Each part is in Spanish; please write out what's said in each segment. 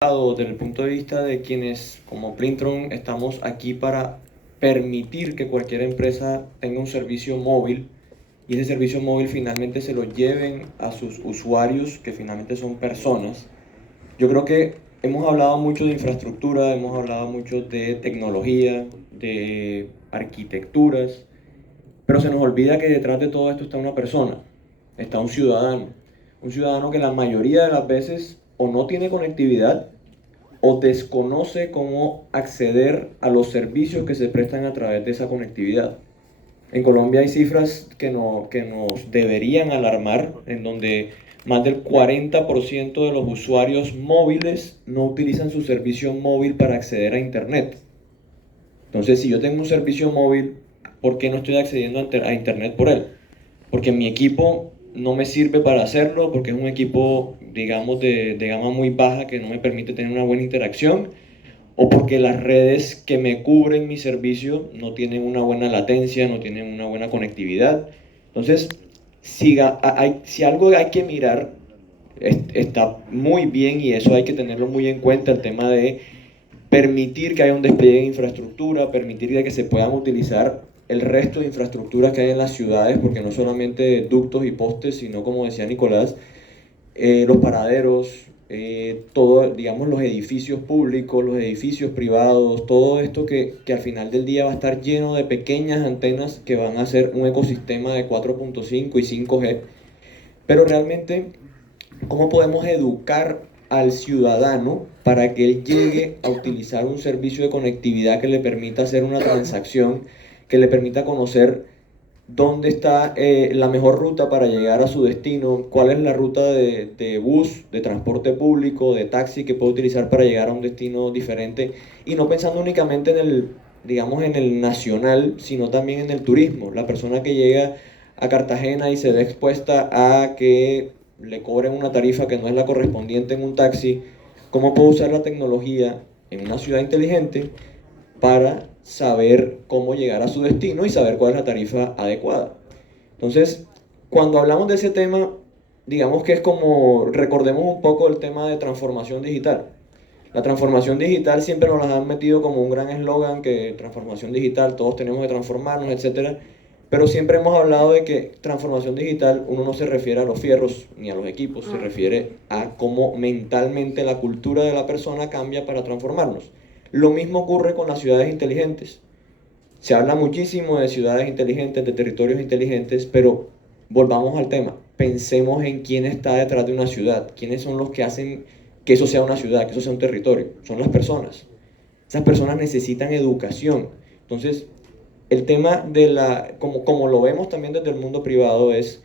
Desde el punto de vista de quienes como Printron estamos aquí para permitir que cualquier empresa tenga un servicio móvil y ese servicio móvil finalmente se lo lleven a sus usuarios, que finalmente son personas. Yo creo que hemos hablado mucho de infraestructura, hemos hablado mucho de tecnología, de arquitecturas, pero se nos olvida que detrás de todo esto está una persona, está un ciudadano que la mayoría de las veces o no tiene conectividad o desconoce cómo acceder a los servicios que se prestan a través de esa conectividad. En Colombia hay cifras que nos deberían alarmar, en donde más del 40% de los usuarios móviles no utilizan su servicio móvil para acceder a Internet. Entonces, si yo tengo un servicio móvil, ¿por qué no estoy accediendo a Internet por él? Porque mi equipo no me sirve para hacerlo, porque es un equipo, digamos, de gama muy baja que no me permite tener una buena interacción, o porque las redes que me cubren mi servicio no tienen una buena latencia, no tienen una buena conectividad. Entonces, si algo hay que mirar, está muy bien y eso hay que tenerlo muy en cuenta, el tema de permitir que haya un despliegue de infraestructura, permitir que se puedan utilizar el resto de infraestructuras que hay en las ciudades, porque no solamente ductos y postes, sino como decía Nicolás, los paraderos, todo, digamos, los edificios públicos, los edificios privados, todo esto que al final del día va a estar lleno de pequeñas antenas que van a ser un ecosistema de 4.5 y 5G. Pero realmente, ¿cómo podemos educar al ciudadano para que él llegue a utilizar un servicio de conectividad que le permita hacer una transacción, que le permita conocer dónde está la mejor ruta para llegar a su destino, cuál es la ruta de bus, de transporte público, de taxi que puede utilizar para llegar a un destino diferente, y no pensando únicamente en el, digamos, en el nacional, sino también en el turismo? La persona que llega a Cartagena y se ve expuesta a que le cobren una tarifa que no es la correspondiente en un taxi, ¿cómo puedo usar la tecnología en una ciudad inteligente para saber cómo llegar a su destino y saber cuál es la tarifa adecuada? Entonces, cuando hablamos de ese tema, digamos que es como, recordemos un poco el tema de transformación digital. La transformación digital siempre nos la han metido como un gran eslogan, que transformación digital, todos tenemos que transformarnos, etcétera. Pero siempre hemos hablado de que transformación digital, uno no se refiere a los fierros ni a los equipos, se refiere a cómo mentalmente la cultura de la persona cambia para transformarnos. Lo mismo ocurre con las ciudades inteligentes. Se habla muchísimo de ciudades inteligentes, de territorios inteligentes, pero volvamos al tema. Pensemos en quién está detrás de una ciudad, quiénes son los que hacen que eso sea una ciudad, que eso sea un territorio. Son las personas. Esas personas necesitan educación. Entonces, el tema de como lo vemos también desde el mundo privado, es,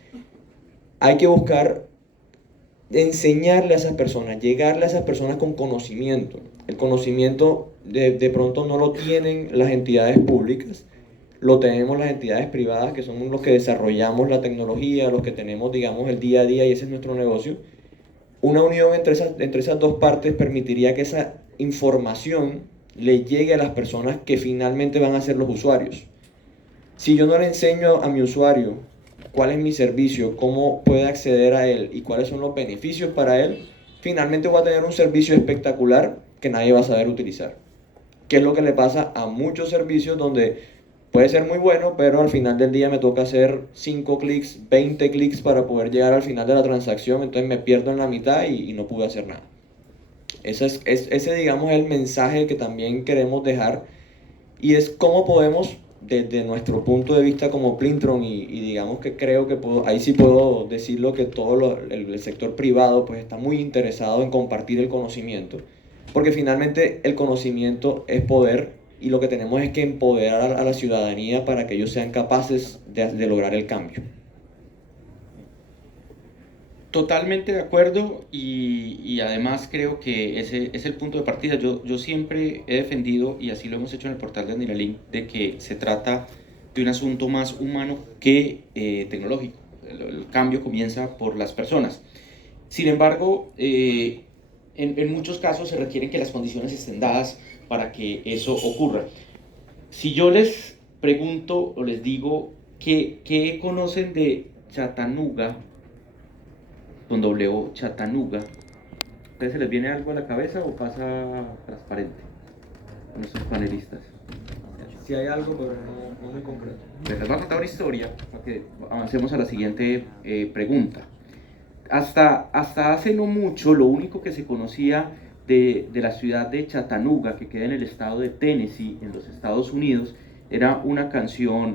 hay que buscar enseñarle a esas personas, llegarle a esas personas con conocimiento. El conocimiento de pronto no lo tienen las entidades públicas, lo tenemos las entidades privadas, que son los que desarrollamos la tecnología, los que tenemos, digamos, el día a día, y ese es nuestro negocio. Una unión entre esas dos partes permitiría que esa información le llegue a las personas que finalmente van a ser los usuarios. Si yo no le enseño a mi usuario cuál es mi servicio, cómo puede acceder a él y cuáles son los beneficios para él, finalmente voy a tener un servicio espectacular que nadie va a saber utilizar. ¿Qué es lo que le pasa a muchos servicios donde puede ser muy bueno, pero al final del día me toca hacer 5 clics, 20 clics para poder llegar al final de la transacción? Entonces me pierdo en la mitad y no pude hacer nada. Ese, digamos, es el mensaje que también queremos dejar, y es cómo podemos, desde nuestro punto de vista como Plintron, y digamos que creo que ahí sí puedo decirlo, que todo el sector privado pues está muy interesado en compartir el conocimiento, porque finalmente el conocimiento es poder, y lo que tenemos es que empoderar a la ciudadanía para que ellos sean capaces de lograr el cambio. Totalmente de acuerdo y además creo que ese es el punto de partida. Yo siempre he defendido, y así lo hemos hecho en el portal de Admiralink, de que se trata de un asunto más humano que tecnológico. El cambio comienza por las personas. Sin embargo, en muchos casos se requieren que las condiciones estén dadas para que eso ocurra. Si yo les pregunto o les digo qué conocen de Chattanooga, con doble O, Chattanooga, ¿Ustedes se les viene algo a la cabeza o pasa transparente a nuestros panelistas? Si hay algo, pero no muy concreto. Les voy a contar una historia para que avancemos a la siguiente pregunta. Hasta hace no mucho, lo único que se conocía de la ciudad de Chattanooga, que queda en el estado de Tennessee, en los Estados Unidos, era una canción